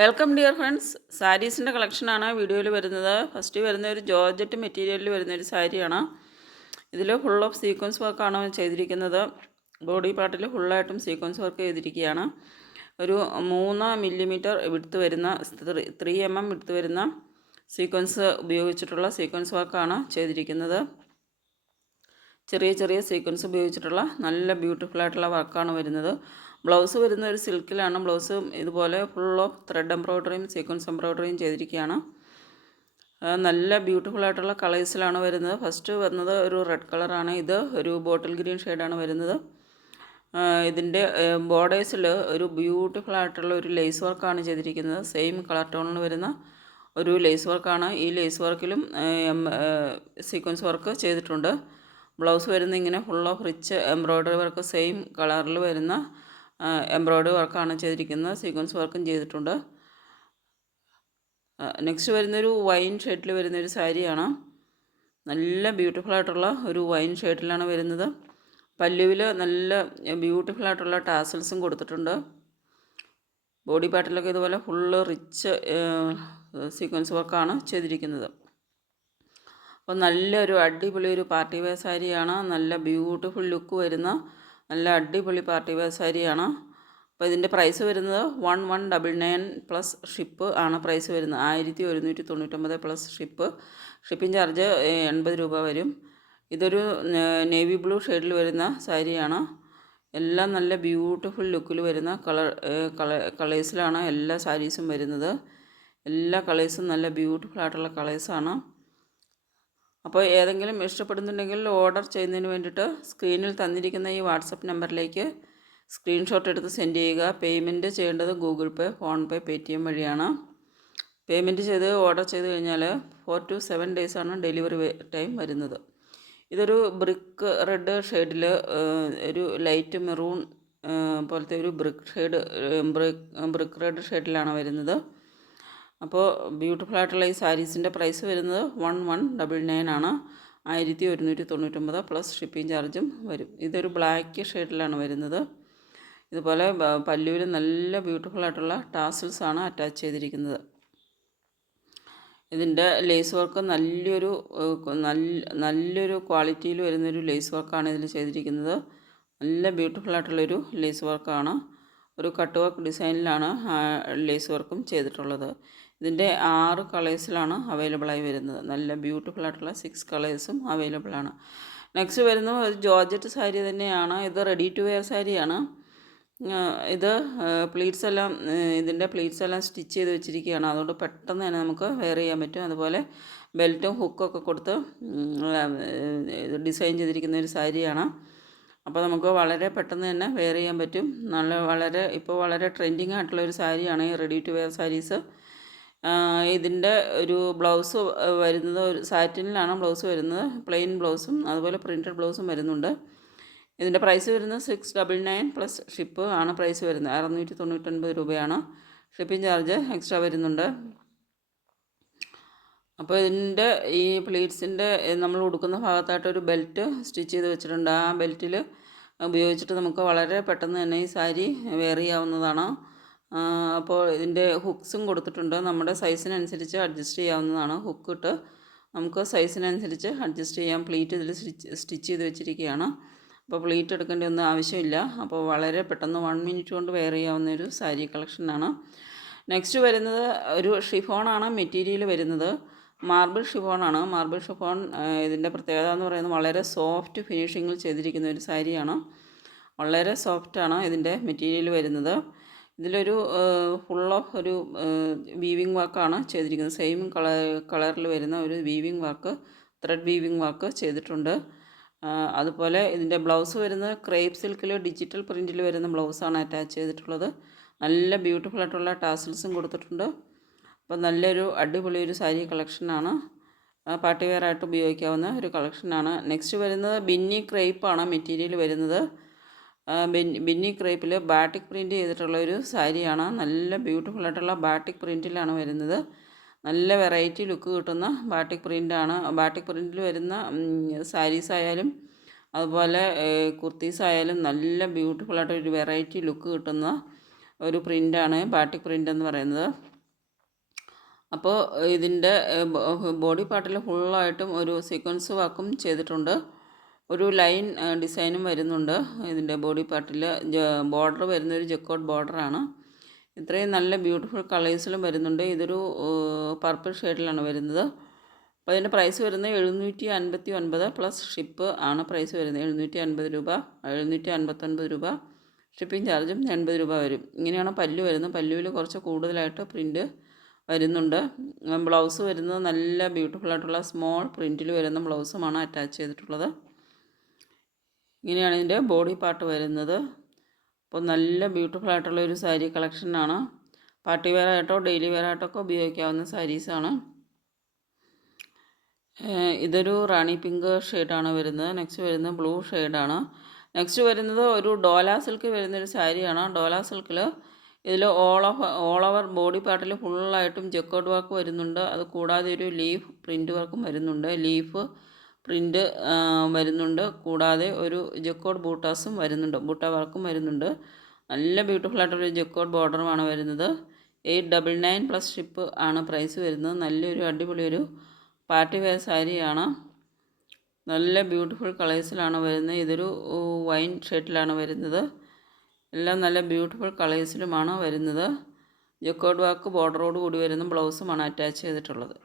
Welcome dear friends സാരീസിന്റെ കളക്ഷനാണ് വീഡിയോയിൽ വരുന്നത്. ഫസ്റ്റ് വരുന്ന ഒരു ജോർജറ്റ് മെറ്റീരിയലിൽ വരുന്ന ഒരു സാരിയാണ് ഇതിൽ ഫുൾ ഓഫ് സീക്വൻസ് വർക്കാണ് ചെയ്തിരിക്കുന്നത്. ബോഡി പാർട്ടിൽ ഫുള്ളായിട്ടും സീക്വൻസ് വർക്ക് ചെയ്തിരിക്കുകയാണ്. ഒരു മൂന്ന് മില്ലിമീറ്റർ വിടുത്ത് വരുന്ന ത്രീ എം എം വിടുത്ത് വരുന്ന സീക്വൻസ് ഉപയോഗിച്ചിട്ടുള്ള സീക്വൻസ് വർക്കാണ് ചെയ്തിരിക്കുന്നത്. ചെറിയ ചെറിയ സീക്വൻസ് ഉപയോഗിച്ചിട്ടുള്ള നല്ല ബ്യൂട്ടിഫുൾ ആയിട്ടുള്ള വർക്കാണ് വരുന്നത്. ബ്ലൗസ് വരുന്ന ഒരു സിൽക്കിലാണ് ബ്ലൗസ് ഇതുപോലെ ഫുൾ ഓഫ് ത്രെഡ് എംബ്രോയ്ഡറിയും സീക്വൻസ് എംബ്രോയ്ഡറിയും ചെയ്തിരിക്കുകയാണ്. നല്ല ബ്യൂട്ടിഫുൾ ആയിട്ടുള്ള കളേഴ്സിലാണ് വരുന്നത്. ഫസ്റ്റ് വന്നത് ഒരു റെഡ് കളറാണ് ഇത് ഒരു ബോട്ടിൽ ഗ്രീൻ ഷെയ്ഡാണ് വരുന്നത്. ഇതിന്റെ ബോർഡേഴ്സിൽ ഒരു ബ്യൂട്ടിഫുൾ ആയിട്ടുള്ള ഒരു ലേസ് വർക്കാണ് ചെയ്തിരിക്കുന്നത്. സെയിം കളർ ടോണിൽ വരുന്ന ഒരു ലേസ് വർക്കാണ് ഈ ലേസ് വർക്കിലും സീക്വൻസ് വർക്ക് ചെയ്തിട്ടുണ്ട്. ബ്ലൗസ് വരുന്ന ഇങ്ങനെ full of rich embroidery work same കളറിൽ വരുന്ന എംബ്രോയ്ഡറി വർക്കാണ് ചെയ്തിരിക്കുന്നത്. സീക്വൻസ് വർക്കും ചെയ്തിട്ടുണ്ട്. നെക്സ്റ്റ് വരുന്നൊരു വൈൻ ഷെയ്ഡിൽ വരുന്നൊരു സാരിയാണ്. നല്ല ബ്യൂട്ടിഫുൾ ആയിട്ടുള്ള ഒരു വൈൻ ഷെയ്ഡിലാണ് വരുന്നത്. പല്ലുവിൽ നല്ല ബ്യൂട്ടിഫുൾ ആയിട്ടുള്ള ടാസൽസും കൊടുത്തിട്ടുണ്ട്. ബോഡി പാർട്ടിലൊക്കെ ഇതുപോലെ ഫുള്ള് റിച്ച് സീക്വൻസ് വർക്കാണ് ചെയ്തിരിക്കുന്നത്. അപ്പോൾ നല്ലൊരു അടിപൊളി ഒരു പാർട്ടി വെയർ സാരിയാണ്. നല്ല ബ്യൂട്ടിഫുൾ ലുക്ക് വരുന്ന നല്ല അടിപൊളി പാർട്ടി വെയർ സാരിയാണ്. അപ്പോൾ ഇതിന്റെ പ്രൈസ് വരുന്നത് one one double nine plus ship ആണ് പ്രൈസ് വരുന്നത്. ആയിരത്തി ഒരുന്നൂറ്റി തൊണ്ണൂറ്റൊമ്പത് പ്ലസ് ഷിപ്പ്. ഷിപ്പിംഗ് ചാർജ് എൺപത് രൂപ വരും. ഇതൊരു നേവി ബ്ലൂ ഷെയ്ഡിൽ വരുന്ന സാരിയാണ്. എല്ലാം നല്ല ബ്യൂട്ടിഫുൾ ലുക്കിൽ വരുന്ന കളർ കള കളേഴ്സിലാണ് എല്ലാ സാരീസും വരുന്നത്. എല്ലാ കളേഴ്സും നല്ല ബ്യൂട്ടിഫുൾ ആയിട്ടുള്ള കളേഴ്സാണ്. അപ്പോൾ ഏതെങ്കിലും ഇഷ്ടപ്പെടുന്നുണ്ടെങ്കിൽ ഓർഡർ ചെയ്യുന്നതിന് വേണ്ടിയിട്ട് സ്ക്രീനിൽ തന്നിരിക്കുന്ന ഈ വാട്സപ്പ് നമ്പറിലേക്ക് സ്ക്രീൻഷോട്ട് എടുത്ത് സെൻഡ് ചെയ്യുക. പേയ്മെന്റ് ചെയ്യേണ്ടത് Google Pay PhonePe Paytm വഴിയാണ്. പേയ്മെന്റ് ചെയ്ത് ഓർഡർ ചെയ്ത് കഴിഞ്ഞാൽ ഫോർ ടു സെവൻ ആണ് ഡെലിവറി ടൈം വരുന്നത്. ഇതൊരു ബ്രിക്ക് റെഡ് ഷെയ്ഡിൽ ഒരു ലൈറ്റ് മെറൂൺ പോലത്തെ ഒരു brick shade brick brick red ഷെയ്ഡിലാണ് വരുന്നത്. അപ്പോൾ ബ്യൂട്ടിഫുൾ ആയിട്ടുള്ള ഈ സാരീസിന്റെ പ്രൈസ് വരുന്നത് വൺ വൺ ഡബിൾ നയൻ ആണ്. ആയിരത്തി ഒരുന്നൂറ്റി തൊണ്ണൂറ്റൊമ്പത് പ്ലസ് ഷിപ്പിംഗ് ചാർജും വരും. ഇതൊരു ബ്ലാക്ക് ഷെയ്ഡിലാണ് വരുന്നത്. ഇതുപോലെ പല്ലുവിൽ നല്ല ബ്യൂട്ടിഫുൾ ആയിട്ടുള്ള ടാസിൽസ് ആണ് അറ്റാച്ച് ചെയ്തിരിക്കുന്നത്. ഇതിന്റെ ലേസ് വർക്ക് നല്ലൊരു നല്ല നല്ലൊരു ക്വാളിറ്റിയിൽ വരുന്നൊരു ലേസ് വർക്കാണ് ഇതിൽ ചെയ്തിരിക്കുന്നത്. നല്ല ബ്യൂട്ടിഫുൾ ആയിട്ടുള്ളൊരു ലേസ് വർക്കാണ്. ഒരു കട്ട് വർക്ക് ഡിസൈനിലാണ് ലേസ് വർക്കും ചെയ്തിട്ടുള്ളത്. ഇതിന്റെ ആറ് കളേഴ്സിലാണ് അവൈലബിളായി വരുന്നത്. നല്ല ബ്യൂട്ടിഫുൾ ആയിട്ടുള്ള സിക്സ് കളേഴ്സും അവൈലബിൾ ആണ് നെക്സ്റ്റ് വരുന്ന ഒരു ജോർജറ്റ് സാരി തന്നെയാണ്. ഇത് റെഡി ടു വെയർ സാരിയാണ്. ഇത് പ്ലീറ്റ്സ് എല്ലാം ഇതിന്റെ പ്ലീറ്റ്സ് എല്ലാം സ്റ്റിച്ച് ചെയ്ത് വെച്ചിരിക്കുകയാണ്. അതുകൊണ്ട് പെട്ടെന്ന് തന്നെ നമുക്ക് വെയർ ചെയ്യാൻ പറ്റും. അതുപോലെ ബെൽറ്റും ഹുക്കൊക്കെ കൊടുത്ത് ഡിസൈൻ ചെയ്തിരിക്കുന്ന ഒരു സാരിയാണ്. അപ്പോൾ നമുക്ക് വളരെ പെട്ടെന്ന് തന്നെ വെയർ ചെയ്യാൻ പറ്റും. നല്ല വളരെ ഇപ്പോൾ വളരെ ട്രെൻഡിങ് ആയിട്ടുള്ള ഒരു സാരിയാണ് ഈ റെഡി ടു വെയർ സാരീസ്. ഇതിന്റെ ഒരു ബ്ലൗസ് വരുന്നത് ഒരു സാറ്റിനിലാണ് ബ്ലൗസ് വരുന്നത്. പ്ലെയിൻ ബ്ലൗസും അതുപോലെ പ്രിന്റഡ് ബ്ലൗസും വരുന്നുണ്ട്. ഇതിന്റെ പ്രൈസ് വരുന്നത് six double nine plus ship ആണ് പ്രൈസ് വരുന്നത്. അറുന്നൂറ്റി തൊണ്ണൂറ്റൊൻപത് രൂപയാണ് ഷിപ്പിംഗ് ചാർജ് എക്സ്ട്രാ വരുന്നുണ്ട്. അപ്പോൾ ഇതിന്റെ ഈ പ്ലീറ്റ്സിന്റെ നമ്മൾ ഉടുക്കുന്ന ഭാഗത്തായിട്ട് ഒരു ബെൽറ്റ് സ്റ്റിച്ച് ചെയ്ത് വെച്ചിട്ടുണ്ട്. ആ ബെൽറ്റിൽ ഉപയോഗിച്ചിട്ട് നമുക്ക് വളരെ പെട്ടെന്ന് തന്നെ ഈ സാരി വെയർ ചെയ്യാവുന്നതാണ്. അപ്പോൾ ഇതിന്റെ ഹുക്സും കൊടുത്തിട്ടുണ്ട്. നമ്മുടെ സൈസിനനുസരിച്ച് അഡ്ജസ്റ്റ് ചെയ്യാവുന്നതാണ്. ഹുക്ക് ഇട്ട് നമുക്ക് സൈസിനനുസരിച്ച് അഡ്ജസ്റ്റ് ചെയ്യാം. പ്ലീറ്റ് ഇതിൽ സ്റ്റിച്ച് ചെയ്ത് വെച്ചിരിക്കുകയാണ്. അപ്പോൾ പ്ലീറ്റ് എടുക്കേണ്ട ഒന്നും ആവശ്യമില്ല. അപ്പോൾ വളരെ പെട്ടെന്ന് വൺ മിനിറ്റ് കൊണ്ട് വെയർ ചെയ്യാവുന്ന ഒരു സാരി കളക്ഷനാണ് നെക്സ്റ്റ് വരുന്നത് ഒരു ഷിഫോണാണ് മെറ്റീരിയൽ വരുന്നത്. മാർബിൾ ഷിഫോണാണ് മാർബിൾ ഷിഫോൺ ഇതിന്റെ പ്രത്യേകത എന്ന് പറയുന്നത് വളരെ സോഫ്റ്റ് ഫിനിഷിങ്ങിൽ ചെയ്തിരിക്കുന്ന ഒരു സാരിയാണ്. വളരെ സോഫ്റ്റാണ് ഇതിന്റെ മെറ്റീരിയൽ വരുന്നത്. ഇതിലൊരു ഫുൾ ഓഫ് ഒരു വീവിങ് വർക്കാണ് ചെയ്തിരിക്കുന്നത്. സെയിം കളർ കളറിൽ വരുന്ന ഒരു weaving work thread weaving work ചെയ്തിട്ടുണ്ട്. അതുപോലെ ഇതിന്റെ ബ്ലൗസ് വരുന്നത് ക്രേപ്പ് സിൽക്കിൽ ഡിജിറ്റൽ പ്രിന്റിൽ വരുന്ന ബ്ലൗസാണ് അറ്റാച്ച് ചെയ്തിട്ടുള്ളത്. നല്ല ബ്യൂട്ടിഫുൾ ആയിട്ടുള്ള ടാസിൽസും കൊടുത്തിട്ടുണ്ട്. അപ്പോൾ നല്ലൊരു അടിപൊളി ഒരു സാരി കളക്ഷനാണ് പാർട്ടി വെയർ ആയിട്ട് ഉപയോഗിക്കാവുന്ന ഒരു കളക്ഷനാണ് നെക്സ്റ്റ് വരുന്നത് ബിന്നി ക്രേപ്പാണ് മെറ്റീരിയൽ വരുന്നത്. ബിന്നി ക്രേപ്പിൽ ബാട്ടിക് പ്രിന്റ് ചെയ്തിട്ടുള്ള ഒരു സാരിയാണ്. നല്ല ബ്യൂട്ടിഫുൾ ആയിട്ടുള്ള ബാട്ടിക് പ്രിന്റിലാണ് വരുന്നത്. നല്ല വെറൈറ്റി ലുക്ക് കിട്ടുന്ന ബാട്ടിക് പ്രിന്റാണ് ബാട്ടിക് പ്രിന്റിൽ വരുന്ന സാരീസ് ആയാലും അതുപോലെ കുർത്തീസ് ആയാലും നല്ല ബ്യൂട്ടിഫുൾ ആയിട്ട് ഒരു വെറൈറ്റി ലുക്ക് കിട്ടുന്ന ഒരു പ്രിന്റാണ് ബാട്ടിക് പ്രിന്റ് എന്ന് പറയുന്നത്. അപ്പോൾ ഇതിന്റെ ബോഡി പാർട്ടിൽ ഫുള്ളായിട്ടും ഒരു സീക്വൻസ് വർക്കും ചെയ്തിട്ടുണ്ട്. ഒരു ലൈൻ ഡിസൈനും വരുന്നുണ്ട്. ഇതിന്റെ ബോഡി പാർട്ടിൽ ബോർഡർ വരുന്നൊരു ജക്കോട്ട് ബോർഡറാണ്. ഇത്രയും നല്ല ബ്യൂട്ടിഫുൾ കളേഴ്സിലും വരുന്നുണ്ട്. ഇതൊരു പർപ്പിൾ ഷെയ്ഡിലാണ് വരുന്നത്. അപ്പോൾ അതിന്റെ പ്രൈസ് വരുന്നത് എഴുന്നൂറ്റി അൻപത്തി ഒൻപത് പ്ലസ് ഷിപ്പ് ആണ് പ്രൈസ് വരുന്നത്. എഴുന്നൂറ്റി അൻപത് രൂപ എഴുന്നൂറ്റി അൻപത്തൊൻപത് രൂപ. ഷിപ്പിംഗ് ചാർജും എൺപത് രൂപ വരും. ഇങ്ങനെയാണ് പല്ലു വരുന്നത്. പല്ലുവിൽ കുറച്ച് കൂടുതലായിട്ട് പ്രിന്റ് വരുന്നുണ്ട്. ബ്ലൗസ് വരുന്നത് നല്ല ബ്യൂട്ടിഫുൾ ആയിട്ടുള്ള സ്മോൾ പ്രിന്റിൽ വരുന്ന ബ്ലൗസുമാണ് അറ്റാച്ച് ചെയ്തിട്ടുള്ളത്. ഇങ്ങനെയാണ് ഇതിന്റെ ബോഡി പാർട്ട് വരുന്നത്. അപ്പോൾ നല്ല ബ്യൂട്ടിഫുൾ ആയിട്ടുള്ള ഒരു സാരി കളക്ഷനാണ്. പാർട്ടി വെയർ ആയിട്ടോ ഡെയിലി വെയർ ആയിട്ടോ ഒക്കെ ഉപയോഗിക്കാവുന്ന സാരീസാണ് ഇതൊരു റാണി പിങ്ക് ഷെയ്ഡാണ് വരുന്നത്. നെക്സ്റ്റ് വരുന്നത് ബ്ലൂ ഷെയ്ഡാണ് നെക്സ്റ്റ് വരുന്നത് ഒരു ഡോല സിൽക്ക് വരുന്നൊരു സാരിയാണ്. ഡോല സിൽക്കിൽ ഇതിൽ all of all over body പാർട്ടിൽ ഫുള്ളായിട്ടും ജക്കോട്ട് വർക്ക് വരുന്നുണ്ട്. അത് കൂടാതെ ഒരു ലീഫ് പ്രിന്റ് വർക്കും വരുന്നുണ്ട്. ലീഫ് പ്രിന്റ് വരുന്നുണ്ട്. കൂടാതെ ഒരു ജക്കോഡ് ബൂട്ടാസും വരുന്നുണ്ട്. ബൂട്ട വർക്കും വരുന്നുണ്ട്. നല്ല ബ്യൂട്ടിഫുൾ ആയിട്ടൊരു ജക്കോഡ് ബോർഡറുമാണ് വരുന്നത്. Eight double nine plus ship ആണ് പ്രൈസ് വരുന്നത്. നല്ലൊരു അടിപൊളിയൊരു പാർട്ടി വെയർ സാരിയാണ്. നല്ല ബ്യൂട്ടിഫുൾ കളേഴ്സിലാണ് വരുന്നത്. ഇതൊരു വൈൻ ഷെയ്ഡിലാണ് വരുന്നത്. എല്ലാം നല്ല ബ്യൂട്ടിഫുൾ കളേഴ്സിലുമാണ് വരുന്നത്. ജക്കോഡ് വർക്ക് ബോർഡറോട് കൂടി വരുന്ന ബ്ലൗസുമാണ് അറ്റാച്ച് ചെയ്തിട്ടുള്ളത്.